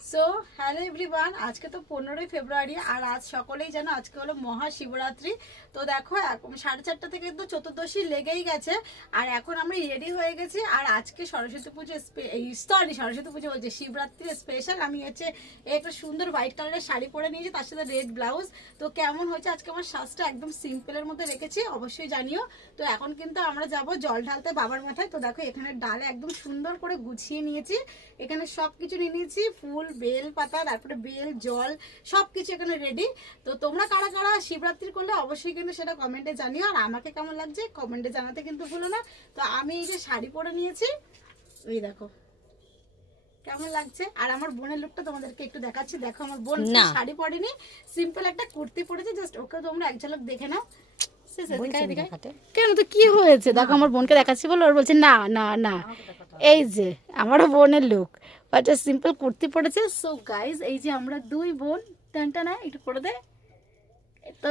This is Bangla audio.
সো হ্যালো এভরিওয়ান, আজকে তো 15ই ফেব্রুয়ারি আর আজ সকলেই জানো আজকে হলো মহাশিবরাত্রি। তো দেখো এখন 4:30 থেকে তো চতুর্দশী লেগেই গেছে আর এখন আমরা রেডি হয়ে গেছি। আর আজকে সরস্বতী পুজো সরস্বতী পুজো বলছে শিবরাত্রির স্পেশাল। আমি হচ্ছে একটা সুন্দর হোয়াইট কালারের শাড়ি পরে নিয়েছি, তার সাথে রেড ব্লাউজ। তো কেমন হয়েছে আজকে আমার সাজটা, একদম সিম্পলের মধ্যে রেখেছি, অবশ্যই জানিও। তো এখন কিন্তু আমরা যাব জল ঢালতে বাবার মাথায়। তো দেখো এখানে ডালে একদম সুন্দর করে গুছিয়ে নিয়েছি, এখানে সব কিছু নিয়ে নিয়েছি, ফুল, বেল পাতা, তারপরে বেল, জল, সব কিছু এখানে রেডি। তো তোমরা কারা কারা শিবরাত্রি করলে অবশ্যই কিন্তু সেটা কমেন্টে জানিও, আর আমাকে কেমন লাগছে কমেন্টে জানাতে কিন্তু ভুলো না। তো আমি এই যে শাড়ি পরে নিয়েছি, এই দেখো কেমন লাগছে। আর আমার বোনের লুকটা তোমাদেরকে একটু দেখাচ্ছি, দেখো আমার বোন না শাড়ি পরেনি, সিম্পল একটা কুর্তি পরেছে, জাস্ট ওকে তোমরা এক ঝলক দেখে নাও। কেন, তো কি হয়েছে দেখো, আমার বোনকে দেখাচ্ছি বলো, ওর বলছে না না না। এই যে আমারও বোনের লুক, একটা সিম্পল কুর্তি পরেছে। সো গাইজ এই যে আমরা দুই বোন, টানটা না একটু করে দে। তো